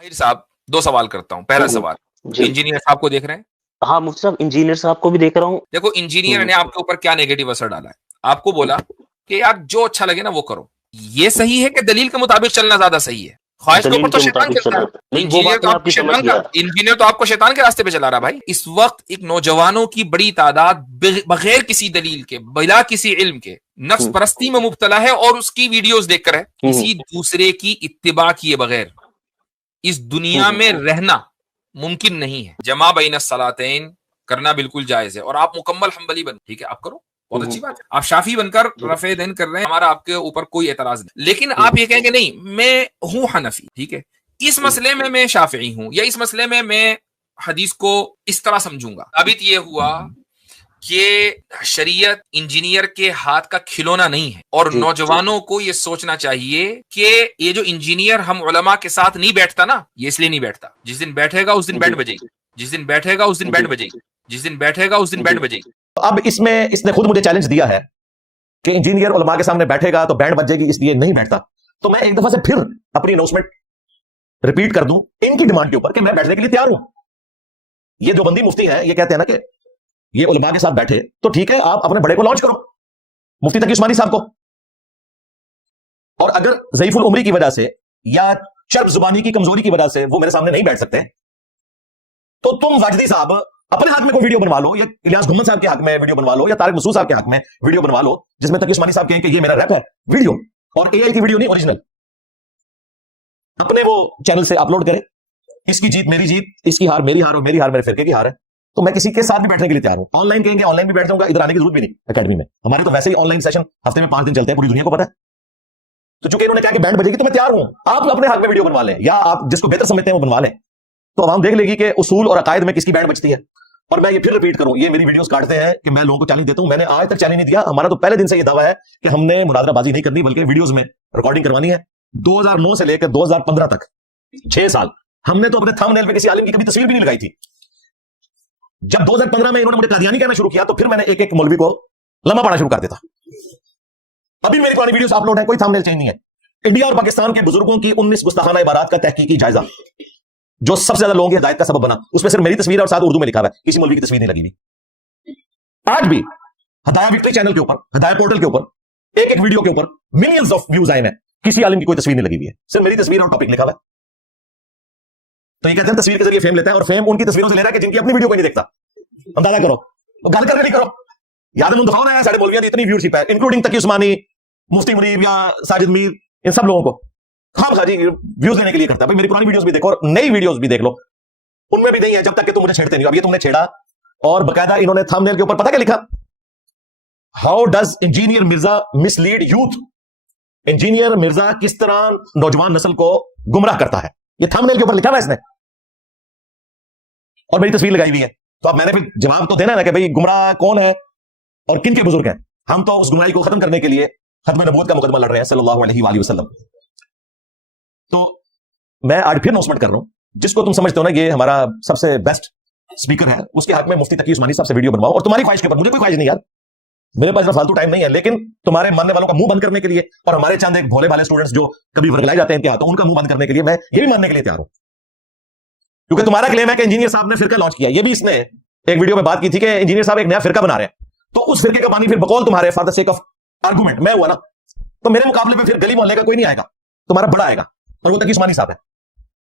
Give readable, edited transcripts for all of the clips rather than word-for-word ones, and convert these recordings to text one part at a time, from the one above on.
ताहिर साहब, 2 सवाल करता हूँ। पहला जी, सवाल, जी। इंजीनियर साहब को देख रहे हैं? हाँ, मुफ्ती साहब इंजीनियर साहब को भी देख रहा हूँ। देखो, इंजीनियर ने आपके ऊपर क्या नेगेटिव असर डाला है? आपको बोला कि यार जो अच्छा लगे ना वो करो। ये सही है कि दलील के मुताबिक चलना ज्यादा सही है? ख्वाहिश के ऊपर दलील तो के शैतान मुताबिक चलता है। चलो। नहीं, वो बात मैं आपकी समझ गया। इंजीनियर तो आपको शैतान के रास्ते पे चला रहा भाई। इस वक्त एक नौजवानों की बड़ी तादाद बगैर किसी दलील के, बिला किसी इल्म के, नफ्स परस्ती में मुब्तला है और उसकी वीडियोस देखकर है। किसी दूसरे की इत्तिबा किए बगैर इस दुनिया में रहना मुमकिन नहीं है। जमा बैन सलातैन करना बिल्कुल जायज है और आप मुकम्मल हम्बली बन, ठीक है, आप करो, बहुत अच्छी बात है। आप शाफी बनकर रफे दिन कर रहे हैं, हमारा आपके ऊपर कोई एतराज नहीं। लेकिन आप ये कहेंगे नहीं मैं हूं हनफी, ठीक है, इस मसले में मैं शाफी हूं या इस मसले में मैं हदीस को इस तरह समझूंगा। साबित ये हुआ कि शरीयत इंजीनियर के हाथ का खिलौना नहीं है और नौजवानों को ये सोचना चाहिए कि ये जो इंजीनियर हम उलमा के साथ नहीं बैठता ना, ये इसलिए नहीं बैठता। जिस दिन बैठेगा उस दिन बैंड बजेगी, जिस दिन बैठेगा उस दिन बैंड बजेगी, जिस दिन बैठेगा उस दिन बैंड बजेगी। अब इसमें इसने खुद मुझे चैलेंज दिया है कि इंजीनियर उलमा के सामने बैठेगा तो बैंड बजेगी, इसलिए नहीं बैठता। तो मैं एक दफा से फिर अपनी अनाउंसमेंट रिपीट कर दूं इनकी डिमांड के ऊपर कि मैं बैठने के लिए तैयार हूं। ये जो बंदी मुफ्ती है, ये कहते हैं ना कि ये उलमा के साथ बैठे, तो ठीक है, आप अपने बड़े को लॉन्च करो, मुफ्ती तकी उस्मानी साहब को। और अगर ज़ईफुल उमरी की वजह से या चर्ब जुबानी की कमजोरी की वजह से वो मेरे सामने नहीं बैठ सकते, तो तुम वाजदी साहब अपने हक में कोई वीडियो बनवा लो, या इलियास मोहम्मद साहब के हक में वीडियो बनवा लो, या तारिक मसूद साहब के हक में वीडियो बनवा लो, जिसमें तकी उस्मानी साहब कहें कि ये मेरा रैप है वीडियो, और एआई की वीडियो नहीं, ओरिजिनल अपने वो चैनल से अपलोड करें। इसकी जीत मेरी जीत, इसकी हार मेरी हार, और मेरी हार मेरे फिरके की हार है। तो मैं किसी के साथ भी बैठने के लिए तैयार हूं। ऑनलाइन कहेंगे ऑनलाइन भी बैठ जाऊंगा, इधर आने की जरूरत भी नहीं। एकेडमी में हमारे तो वैसे ही ऑनलाइन सेशन हफ्ते में 5 दिन चलते हैं, पूरी दुनिया को पता है। तो चूंकि इन्होंने कहा कि बैंड बजेगी, तो मैं तैयार हूं। आप अपने हक में वीडियो बनवा लें, या आप जिसको बेहतर समझते हैं वो बनवा लें, तो आवाम देख लेगी कि उसूल और अकायद में किसकी बैंड बजती है। और मैं ये फिर रिपीट करूं, ये मेरी वीडियोस काटते हैं कि मैं लोगों को चैलेंज देता हूं। मैंने आज तक चैलेंज नहीं दिया। हमारा तो पहले दिन से ये दावा है कि हमने मुनाजराबाजी नहीं करनी, बल्कि वीडियोस में रिकॉर्डिंग करवानी है। 2009 से लेकर 2015 तक 6 साल हमने तो अपने थंबनेल पे किसी आलिम की कभी तस्वीर भी नहीं लगाई थी। जब 2015 में इन्होंने मुझे कादियानी कहना शुरू किया, तो फिर मैंने एक एक मौलवी को लम्हा पढ़ना शुरू कर देता। अभी मेरी पुरानी वीडियोस अपलोड है, कोई थंबनेल चेंज नहीं है। इंडिया और पाकिस्तान के बुजुर्गों की 19 गुस्ताखाना इबारात का तहकीकी जायजा, जो सबसे ज्यादा लोगों की हिदायत का सबब बना, उसमें सिर्फ मेरी तस्वीर और साथ उर्दू में लिखा हुआ है, किसी मौलवी की तस्वीर नहीं लगी हुई। आज भी हदाया विक्ट्री चैनल के ऊपर, हदाया पोर्टल के ऊपर एक एक वीडियो के ऊपर मिलियंस ऑफ व्यूज आए हैं, किसी आलिम की कोई तस्वीर नहीं लगी हुई है, सिर्फ मेरी तस्वीर और टॉपिक लिखा हुआ है। तो ये कहते हैं तस्वीर के जरिए फेम लेता है, और फेम उनकी तस्वीरों से ले रहा है कि जिनकी अपनी वीडियो कोई नहीं देखता। अंदाजा करो, गल करके नहीं करो। याद है दिखाओ ना, साढ़े मौलवियों की इतनी व्यूअरशिप है, इंक्लूडिंग तकी उस्मानी, मुफ्ती मुनीब या साजिद मीर, इन सब लोगों को खाम खाजी व्यूज लेने के लिए करता है। भाई मेरी पुरानी वीडियोस भी देखो और नई वीडियोस भी देख लो, उनमें भी नहीं है, जब तक कि तुम मुझे छेड़ते नहीं हो। अब ये तुमने छेड़ा, और बकायदा इन्होंने थंबनेल के ऊपर पता क्या लिखा, how does engineer Mirza mislead youth. Engineer Mirza किस तरह नौजवान नस्ल को गुमराह करता है, ये थंबनेल के ऊपर लिखा हुआ है इसने, और मेरी तस्वीर लगाई हुई है। तो अब मैंने फिर जवाब तो देना है कि भाई गुमराह कौन है और किन के बुजुर्ग हैं। हम तो उस गुमराही को खत्म करने के लिए खत्म नबूवत का मुकदमा लड़ रहे हैं सल्लल्लाहु अलैहि वसल्लम। तो मैं आज फिर अनाउंसमेंट कर रहा हूं, जिसको तुम समझते हो ना ये हमारा सबसे बेस्ट स्पीकर है, उसके हक में मुफ्ती तकी उस्मानी साहब से वीडियो बनवाओ। और तुम्हारी ख्वाहिश के ऊपर, मुझे कोई ख्वाहिश नहीं यार, मेरे पास फालतू टाइम नहीं है, लेकिन तुम्हारे मानने वालों का मुंह बंद करने के लिए, और हमारे चंद एक भोले भाले स्टूडेंट्स जो कभी वर्गलाए जाते हैं इनके हाथों, उनका मुंह बंद करने के लिए मैं ये भी मानने के लिए तैयार हूं। क्योंकि तुम्हारा क्लेम है कि इंजीनियर साहब ने फिरका लॉन्च किया, ये भी इसने एक वीडियो में बात की थी कि इंजीनियर साहब एक नया फिरका बना रहे हैं, तो उस फिरके का पानी फिर बकौल तुम्हारे for the sake of argument मैं हुआ ना, तो मेरे मुकाबले में फिर गली मोहल्ले का कोई नहीं आएगा, तुम्हारा बड़ा आएगा, और वो तकी उस्मानी साहब है।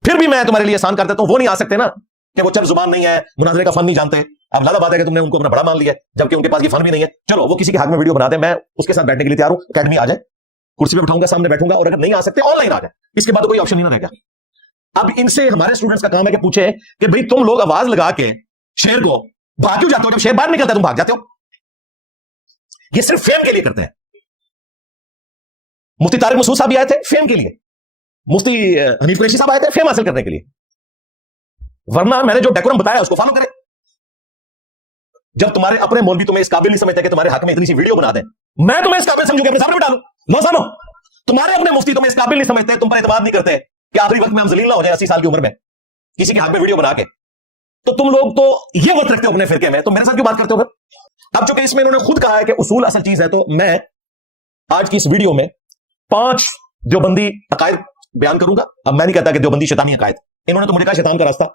फिर भी मैं तुम्हारे लिए आसान कर देता हूं, वो नहीं आ सकते ना कि वो चर्ब जुबान नहीं है, मुनाजरे का फन नहीं जानते। अब लादा बात है कि तुमने उनको अपना बड़ा मान लिया, जबकि उनके पास ये फन भी नहीं है। चलो वो किसी के हक में वीडियो बना दे, मैं उसके साथ बैठने के लिए तैयार हूं। अकेडमी आ जाए, कुर्सी पे बैठाऊंगा, सामने बैठूंगा, और अगर नहीं आ सकते ऑनलाइन आ जाए, इसके बाद तो कोई ऑप्शन नहीं ना रहेगा। अब इनसे हमारे स्टूडेंट्स का काम है कि पूछे कि भाई तुम लोग आवाज लगा के शेर को भाग क्यों जाते हो, जब शेर बाहर निकलता है तुम भाग जाते हो। ये सिर्फ फेम के लिए करते हैं। मुफ्ती तारिक मसूद साहब भी आए थे फेम के लिए, मुफ्ती हनीफ कुरैशी साहब आए थे फेम हासिल करने के लिए, वरना मैंने जो डेकोरम बताया उसको फॉलो करें। जब तुम्हारे अपने मौलवी तुम्हें इस काबिल नहीं समझते कि तुम्हारे हक में इतनी सी वीडियो बना दें, मैं तुम्हें इस काबिल समझू कि अपने सामने डालू। नो सानो, तुम्हारे अपने मुफ्ती तुम्हें इस काबिल नहीं समझते, तुम पर एतमाद नहीं करते कि आखिरी वक्त में हम जलील ना हो जाए 80 साल की उम्र में किसी के हक में वीडियो बना के। तो तुम लोग तो ये वक्त रखते हो अपने फिरके में, तो मेरे साथ क्यों बात करते हो फिर। अब चूंकि इसमें इन्होंने खुद कहा है कि उसूल असल चीज है, तो मैं आज की इस वीडियो में 5 देवबंदी अकायद बयान करूंगा। अब मैं नहीं कहता कि देवबंदी शैतानी अकायद, इन्होंने तो मुझे कहा शैतान का रास्ता।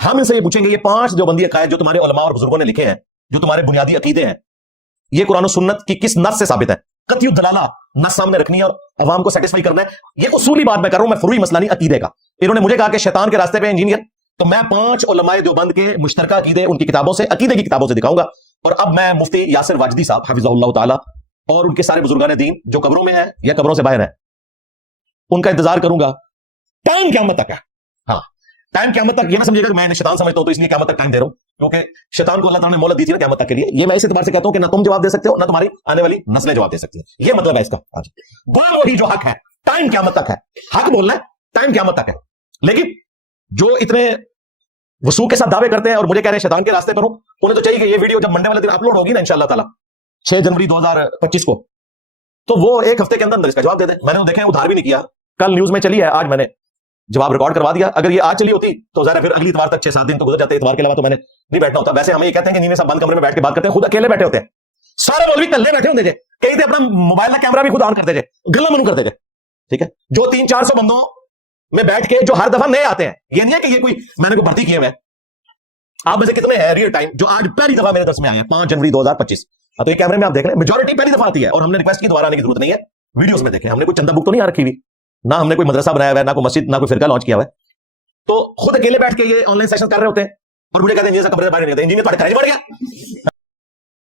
हम इनसे ये पूछेंगे, ये 5 देवबंदी अकायद जो तुम्हारे उलमा और बुजुर्गों ने लिखे हैं, जो तुम्हारे बुनियादी अकीदे हैं, ये कुरान और सुन्नत की किस नस से साबित है? कतई दलाला नस सामने रखनी है और अवाम को सेटिस्फाई करना है। ये उसूली बात मैं कर रहा हूं, मैं फुरूई मसला नहीं, अकीदे का। इन्होंने मुझे कहा कि शैतान के रास्ते पे इंजीनियर, तो मैं 5 उलमाए देवबंद के मुश्तरका अकीदे उनकी किताबों से, अकीदे की किताबों से दिखाऊंगा। और अब मैं मुफ्ती यासिर वाजदी साहब हफिज़हुल्लाह ताला और उनके सारे बुजुर्गान दीन जो कब्रों में है या कब्रों से बाहर है, उनका इंतजार करूंगा। टाइम क़यामत तक है। हाँ, टाइम क़यामत तक। ये ना समझिएगा कि मैं शैतान समझता हूं तो इसलिए क़यामत तक टाइम दे रहा हूं, क्योंकि शैतान को अल्लाह ताला ने मोहलत दी थी ना क़यामत तक के लिए। ये मैं इस एतबार से कहता हूं कि ना तुम जवाब दे सकते हो, ना तुम्हारी आने वाली नस्लें जवाब दे सकती हैं। ये मतलब है इसका। बोलो ही जो हक है, टाइम क़यामत तक है। हक बोलना है, टाइम क़यामत तक है। लेकिन जो इतने वसूख के साथ दावे करते हैं और मुझे कह रहे हैं शैतान के रास्ते पर हूं, उन्हें तो चाहिए कि ये वीडियो जब मंडे वाले दिन अपलोड होगी ना इंशाअल्लाह ताला 6 जनवरी 2025 को, तो वो 1 हफ्ते के अंदर इसका जवाब दे दें। मैंने वो देखे उधार भी नहीं किया, कल न्यूज में चली है, आज मैंने जवाब रिकॉर्ड करवा दिया। अगर ये आज चली होती तो ज़रा फिर अगली इतवार तक 6-7 दिन तो गुजर जाते। इतवार के अलावा तो मैंने नहीं बैठना होता। वैसे हमें ये कहते हैं कि नीने सब बंद कमरे में बैठ के बात करते हैं, खुद अकेले बैठे होते हैं। सारे मौलवी कल्ले बैठे होते थे, कहीं थे अपना मोबाइल का कैमरा भी खुद ऑन करते थे, गला मनु करते थे। ठीक है, जो 300-400 बंदों में बैठ के जो हर दफा नए आते हैं, ये नहीं है कि ये कोई मैंने कोई भर्ती किए हुए। आप में से कितने हैं रियल टाइम जो आज पहली दफा मेरे दर्स में आए हैं 5 जनवरी 2025? तो ये कैमरे में आप देख रहे हैं, मेजॉरिटी पहली दफा आती है और हमने रिक्वेस्ट की दोबारा आने की जरूरत नहीं है। वीडियोस में देखें, हमने कोई चंदा बुक तो नहीं आ रखी हुई, ना हमने कोई मदरसा बनाया हुआ है, ना कोई मस्जिद, ना कोई फिरका लॉन्च किया हुआ है। तो खुद अकेले बैठ के ये ऑनलाइन सेशन कर रहे होते हैं और मुझे कहते हैं इंजीनियर से कमरे से बाहर नहीं होते। इंजीनियर तो कराई बढ़ गया।